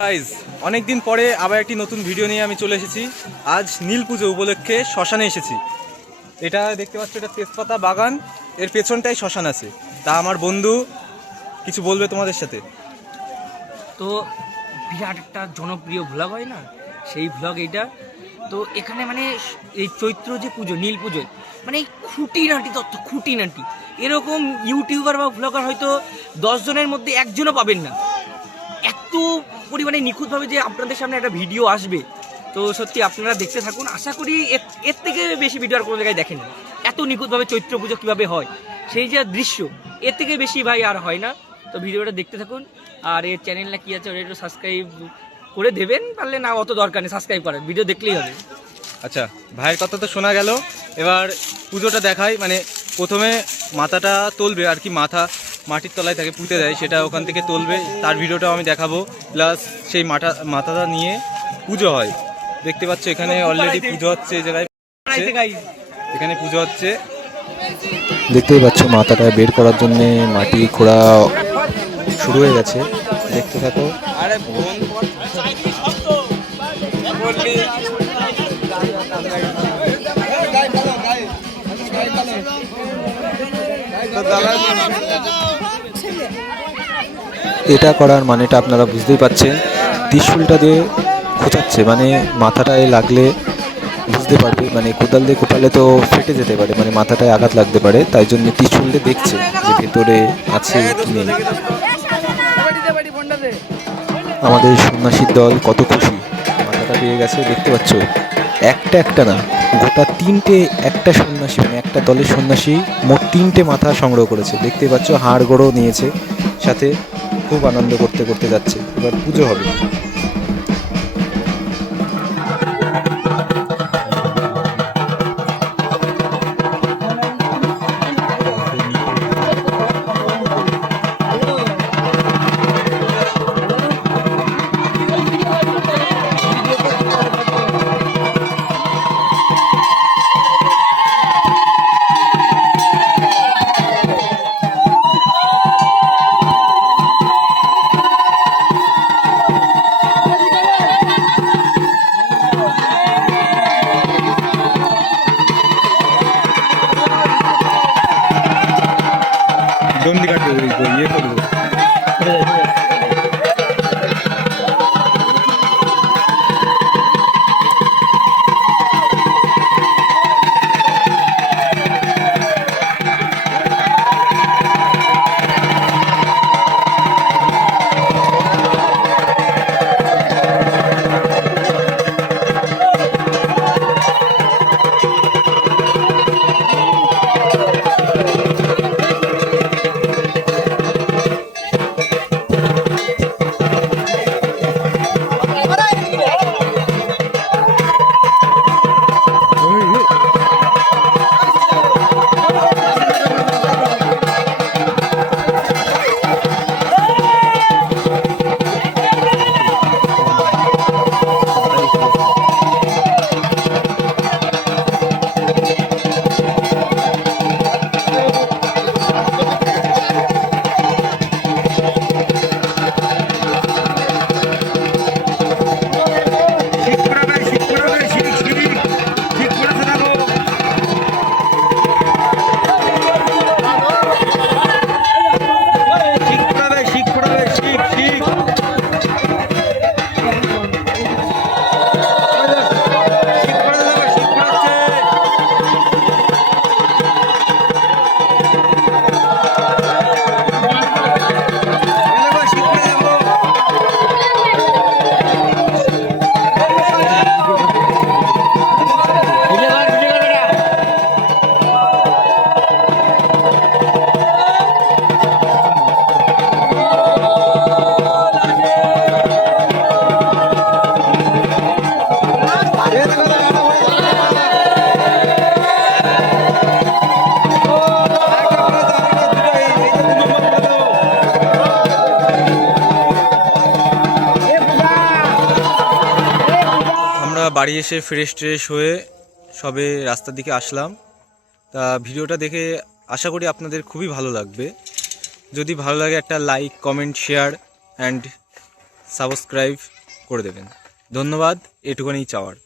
Guys অনেকদিন পরে আবার একটি নতুন ভিডিও নিয়ে আমি চলে এসেছি। আজ নীল পুজো উপলক্ষে শ্মশানে এসেছি। এটা দেখতে পাচ্ছ, এটা তেজপাতা বাগান, এর পেছনটাই শ্মশান আছে। তা আমার বন্ধু কিছু বলবে তোমাদের সাথে। তো বিরাট একটা জনপ্রিয় ভ্লগ হয় না, সেই ভ্লগ এইটা। তো এখানে মানে এই চৈত্র যে পুজো, নীল পুজো, মানে খুঁটিনাটি তথ্য, খুঁটিনাটি এরকম ইউটিউবার বা ভ্লগার হয়তো 10 জনের মধ্যে একজনও পাবেন না। এত পরিমাণে নিখুঁতভাবে যে আপনাদের সামনে একটা ভিডিও আসবে, তো সত্যি আপনারা দেখতে থাকুন। আশা করি এর থেকে বেশি ভিডিও আর কোনো জায়গায় দেখেন না। এত নিখুঁতভাবে চৈত্র পুজো কীভাবে হয়, সেই যে দৃশ্য, এর থেকে বেশি ভাই আর হয় না। তো ভিডিওটা দেখতে থাকুন। আর এর চ্যানেলটা কী আছে, ওটা একটু সাবস্ক্রাইব করে দেবেন, পারলে না অত দরকার নেই, সাবস্ক্রাইব করেন, ভিডিও দেখলেই হবে। আচ্ছা, ভাইয়ের কথা তো শোনা গেল, এবার পুজোটা দেখাই। মানে প্রথমে মাথাটা তুলবে আর কি, মাথা মাটির তলায় তাকে পুঁতে দেয়, সেটা ওখান থেকে তুলবে, তার ভিডিওটাও আমি দেখাবো। প্লাস সেই মাথাটা নিয়ে পুজো হয়। দেখতে পাচ্ছ এখানে অলরেডি পুজো হচ্ছে, এই জায়গায় এখানে পুজো হচ্ছে। দেখতেই পাচ্ছ মাথাটা বের করার জন্য মাটি খোঁড়া শুরু হয়ে গেছে, দেখতে থাকো। এটা করার মানেটা আপনারা বুঝতেই পাচ্ছেন। ত্রিশূলটা দিয়ে খোঁচাচ্ছে, মানে মাথাটায় লাগলে বুঝতে পারবে, মানে কোদাল দিয়ে কোপালে তো ফেটে যেতে পারে, মানে মাথাটায় আঘাত লাগতে পারে, তাই জন্য ত্রিশূল দিয়ে দেখছে যে ভেতরে আছে কি নেই। আমাদের সন্ন্যাসীর দল কত খুশি, মাথাটা পেয়ে গেছে। দেখতে পাচ্ছ একটা না, গোটা 3টে, একটা সন্ন্যাসী মানে একটা দলের সন্ন্যাসী মোট 3টে মাথা সংগ্রহ করেছে। দেখতে পাচ্ছ হাড় গোড়ও নিয়েছে সাথে, খুব আনন্দ করতে করতে যাচ্ছে। এবার পুজো হবে। দন্ডি কাটবে, ইয়ে করবো। বাড়ি এসে ফ্রেশ ট্রেশ হয়ে সবে রাস্তার দিকে আসলাম। তা ভিডিওটা দেখে আশা করি আপনাদের খুবই ভালো লাগবে। যদি ভালো লাগে একটা like, comment, share and subscribe করে দেবেন। ধন্যবাদ, এটুকুনি চাওয়ার।